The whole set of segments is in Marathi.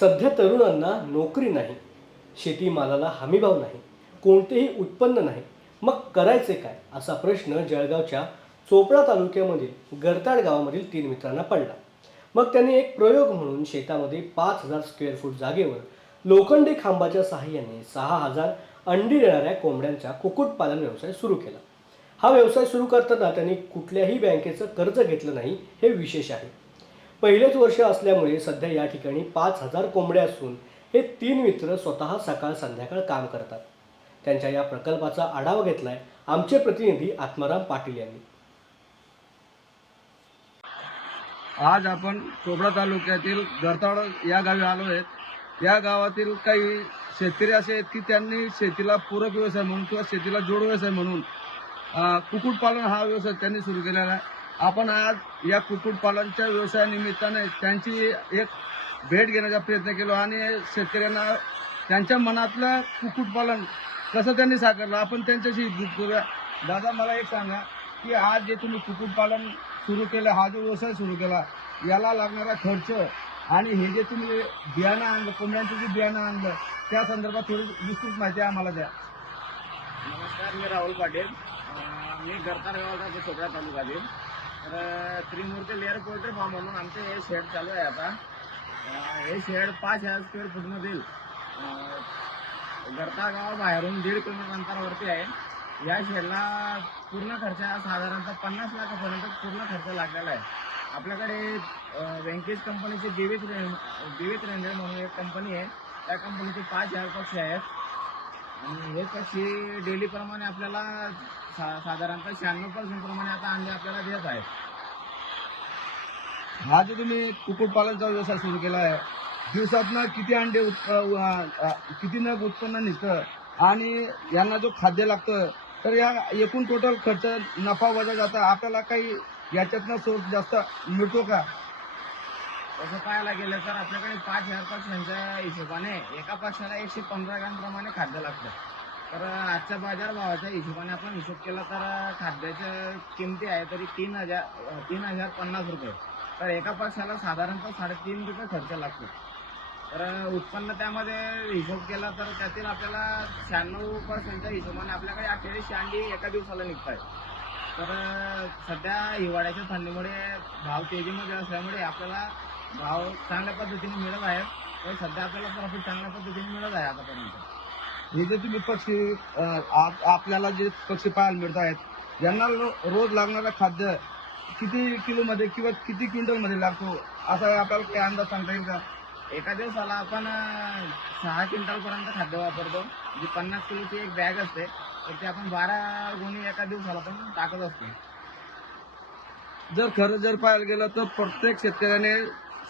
सध्या तरुणांना नोकरी नाही, शेतीमालाला हमीभाव नाही, कोणतेही उत्पन्न नाही. मग करायचे काय असा प्रश्न जळगावच्या चोपडा तालुक्यामधील गरताड गावामधील तीन मित्रांना पडला. मग त्यांनी एक प्रयोग म्हणून शेतामध्ये 5,000 स्क्वेअर फूट जागेवर लोखंडी खांबाच्या सहाय्याने 6,000 अंडी देणाऱ्या कोंबड्यांचा कुक्कुटपालन व्यवसाय सुरू केला. हा व्यवसाय सुरू करताना त्यांनी कुठल्याही बँकेचं कर्ज घेतलं नाही, हे विशेष आहे. पहिलेच वर्ष असल्यामुळे सध्या या ठिकाणी 5,000 कोंबड्या असून हे तीन मित्र स्वतः सकाळ संध्याकाळ काम करतात. त्यांच्या या प्रकल्पाचा आढावा घेतलाय आमचे प्रतिनिधी आत्माराम पाटील यांनी. आज आपण चोपडा तालुक्यातील गरताड या गावी आलो आहेत. या गावातील काही शेतकरी असे आहेत की त्यांनी शेतीला पूरक व्यवसाय म्हणून किंवा शेतीला जोड व्यवसाय म्हणून कुक्कुटपालन हा व्यवसाय त्यांनी सुरू केलेला आहे. आपण आज या कुक्कुटपालनच्या व्यवसायानिमित्ताने त्यांची एक भेट घेण्याचा प्रयत्न केलो आणि शेतकऱ्यांना त्यांच्या मनातलं कुक्कुटपालन कसं त्यांनी साकारलं आपण त्यांच्याशी भेट करूया. दादा, मला एक सांगा की आज जे तुम्ही कुक्कुटपालन सुरू केलं, हा जो व्यवसाय सुरू केला, याला लागणारा खर्च आणि हे जे तुम्ही बियाणं आणलं, कोंबड्यांचं जे बियाणं आणलं, त्या संदर्भात थोडी विस्तृत माहिती आम्हाला द्या. नमस्कार, मी राहुल पाटील. मी गरताड गावाचा आहे, चोपडा तालुक्यातील. तर त्रिमूर्ती लेअर पोल्ट्री फार्म म्हणून आमचे हे शेड चालू आहे. आता हे शेड 5,000 स्क्वेअर फूटमधील गरताड गावाबाहेरून 1.5 किलोमीटर अंतरावरती आहे. या शेडला पूर्ण खर्च साधारणतः 50 लाखापर्यंत पूर्ण खर्च लागलेला आहे. आपल्याकडे वेंकीज कंपनीची दिवित रेंजर म्हणून एक कंपनी आहे. त्या कंपनीचे 5,000 पक्षी आहेत आणि हे पक्षी डेलीप्रमाणे आपल्याला साधारणतः 96% प्रमाणे आता अंडे आपल्याला देत आहेत. हा जो तुम्ही कुक्कुटपालनचा व्यवसाय सुरू केला आहे, दिवसातनं किती अंडे किती नग उत्पन्न निघतं आणि यांना जो खाद्य लागतं, तर या एकूण टोटल खर्च नफा वजा जाता आपल्याला काही याच्यातनं सोर्स जास्त मिळतो का? तसं पाहायला गेलं तर आपल्याकडे 5,000 पक्ष्यांच्या हिशोबाने एका पक्षाला 115 ग्रॅम प्रमाणे खाद्य लागतं. तर आजच्या बाजारभावाच्या हिशोबाने आपण हिशोब केला तर खाद्याच्या किमती आहे तरी 3,050 रुपये. तर एका पक्षाला साधारणतः 3.5 रुपये खर्च लागतो. तर उत्पन्न त्यामध्ये हिशोब केला तर त्यातील आपल्याला 96% हिशोबाने आपल्याकडे 28 अंडी एका दिवसाला निघत आहेत. तर सध्या हिवाळ्याच्या थंडीमुळे भाव तेजीमध्ये असल्यामुळे आपल्याला भाव चांगल्या पद्धतीने मिळत आहे. तर सध्या आपल्याला प्रॉफिट चांगल्या पद्धतीने मिळत आहे आतापर्यंत. हे जे तुम्ही पक्षी आपल्याला जे पक्षी पाहायला मिळत आहेत, यांना रोज लागणारं खाद्य किती किलोमध्ये किंवा किती क्विंटलमध्ये लागतो असा आपल्याला काही अंदाज सांगता येईल का? एका दिवसाला आपण 6 क्विंटलपर्यंत खाद्य वापरतो. जी 50 किलोची एक बॅग असते, तर ते आपण 12 गुणी एका दिवसाला पण टाकत असतो. जर खरं जर पाहायला गेलं तर प्रत्येक शेतकऱ्याने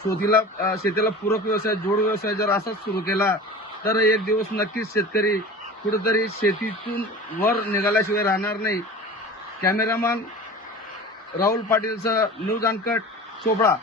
शेतीला पूरक व्यवसाय, जोड व्यवसाय जर असाच सुरू केला तर एक दिवस नक्कीच शेतकरी कुठेतरी शेतीतून वर निघाल्याशिवाय राहणार नाही. कॅमेरामॅन राहुल पाटीलसह न्यूज अनकट, चोपडा.